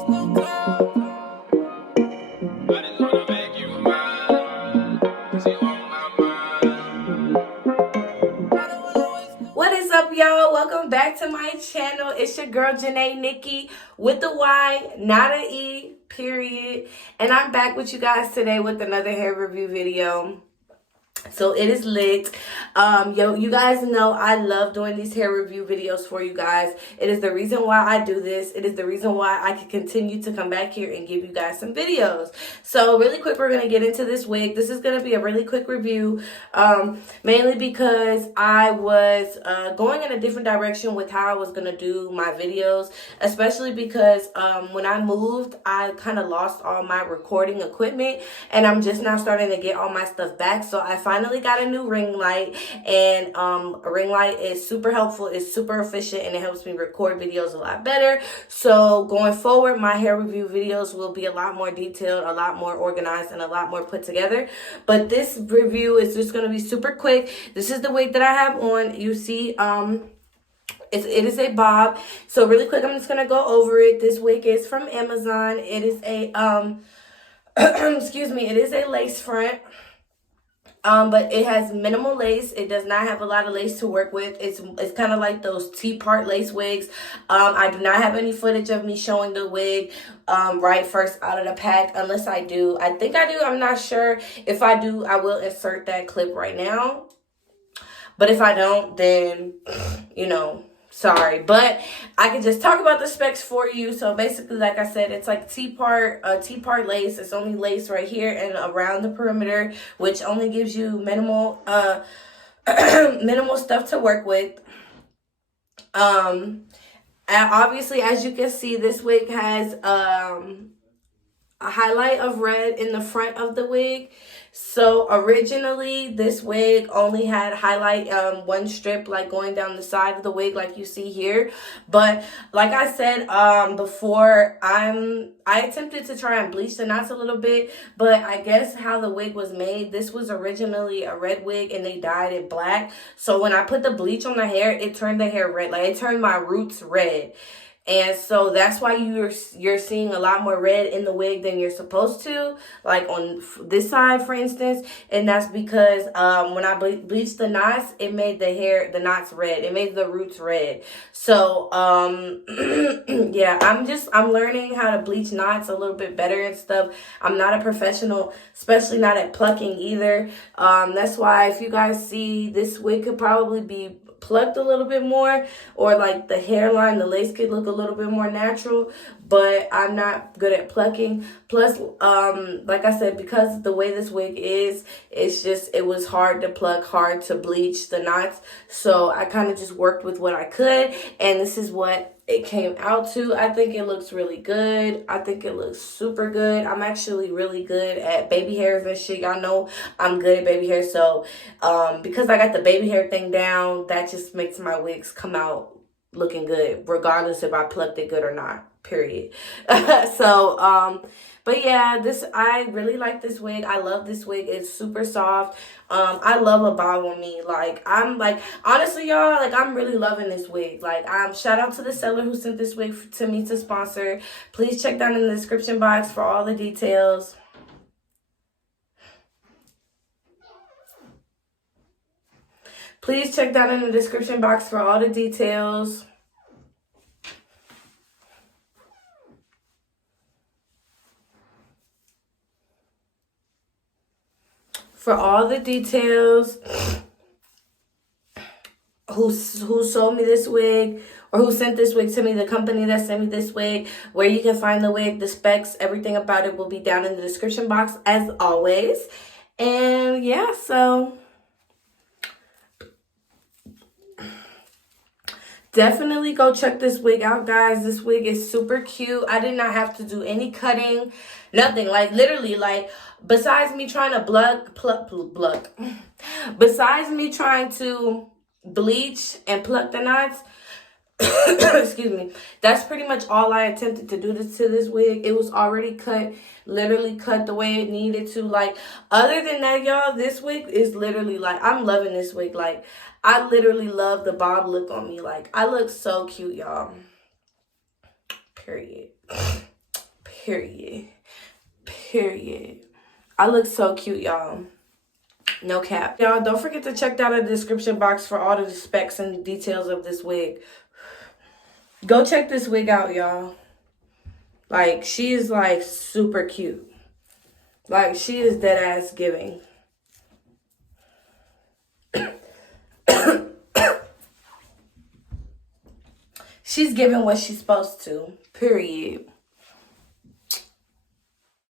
What is up, y'all? Welcome back to my channel. It's your girl Janae Nikki with the Y, not an E, period. And I'm back with you guys today with another hair review video. So it is lit. You guys know I love doing these hair review videos for you guys. It is the reason why I do this. It is the reason why I can continue to come back here and give you guys some videos. So really quick, we're going to get into this wig. This is going to be a really quick review, mainly because I was going in a different direction with how I was going to do my videos, especially because when I moved, I kind of lost all my recording equipment, and I'm just now starting to get all my stuff back. So I finally got a new ring light, and a ring light is super helpful, it's super efficient, and it helps me record videos a lot better. So going forward, my hair review videos will be a lot more detailed, a lot more organized, and a lot more put together. But this review is just going to be super quick. This is the wig that I have on. You see, it is a bob. So really quick, I'm just going to go over it. This wig is from Amazon. It is a excuse me, it is a lace front. But it has minimal lace. It does not have a lot of lace to work with. It's kind of like those T-part lace wigs. I do not have any footage of me showing the wig right first out of the pack, unless I do. I think I do. I'm not sure. If I do, I will insert that clip right now. But if I don't, then, you know, sorry. But I can just talk about the specs for you. So basically, like I said, it's like T-part lace. It's only lace right here and around the perimeter, which only gives you minimal minimal stuff to work with. And obviously, as you can see, this wig has a highlight of red in the front of the wig. So originally this wig only had highlight one strip like going down the side of the wig like you see here. But like I said before, I attempted to try and bleach the knots a little bit, but I guess how the wig was made, this was originally a red wig and they dyed it black. So when I put the bleach on the hair, it turned the hair red. Like it turned my roots red. And so that's why you're seeing a lot more red in the wig than you're supposed to, like on this side, for instance. And that's because when I bleached the knots, it made the knots red. It made the roots red. So yeah, I'm learning how to bleach knots a little bit better and stuff. I'm not a professional, especially not at plucking either. That's why if you guys see, this wig could probably be plucked a little bit more, or like the hairline, the lace could look a little bit more natural, but I'm not good at plucking. Plus like I said, because the way this wig is, it was hard to pluck, hard to bleach the knots. So I kind of just worked with what I could, and this is what it came out to. I think it looks really good. I think it looks super good. I'm actually really good at baby hairs and shit. Y'all know I'm good at baby hair. So because I got the baby hair thing down, that just makes my wigs come out looking good, regardless if I plucked it good or not, period. So but yeah, I really like this wig. I love this wig. It's super soft. I love a bob on me. Like, I'm like, honestly, y'all, like, I'm really loving this wig. Like, shout out to the seller who sent this wig to me to sponsor. Please check down in the description box for all the details. Please check down in the description box for all the details. For all the details, who sold me this wig, or who sent this wig to me, the company that sent me this wig, where you can find the wig, the specs, everything about it will be down in the description box as always. And yeah, so definitely go check this wig out, guys. This wig is super cute. I did not have to do any cutting, nothing. Like, literally, like, besides me trying to besides me trying to bleach and pluck the knots, excuse me, that's pretty much all I attempted to do to this wig. It was already cut, literally cut the way it needed to. Like, other than that, y'all, this wig is literally, like, I'm loving this wig. Like, I literally love the bob look on me. Like, I look so cute, y'all. Period. Period. Period. I look so cute, y'all. No cap. Y'all, don't forget to check down in the description box for all the specs and details of this wig. Go check this wig out, y'all. Like, she is, like, super cute. Like, she is dead ass giving. She's giving what she's supposed to. Period.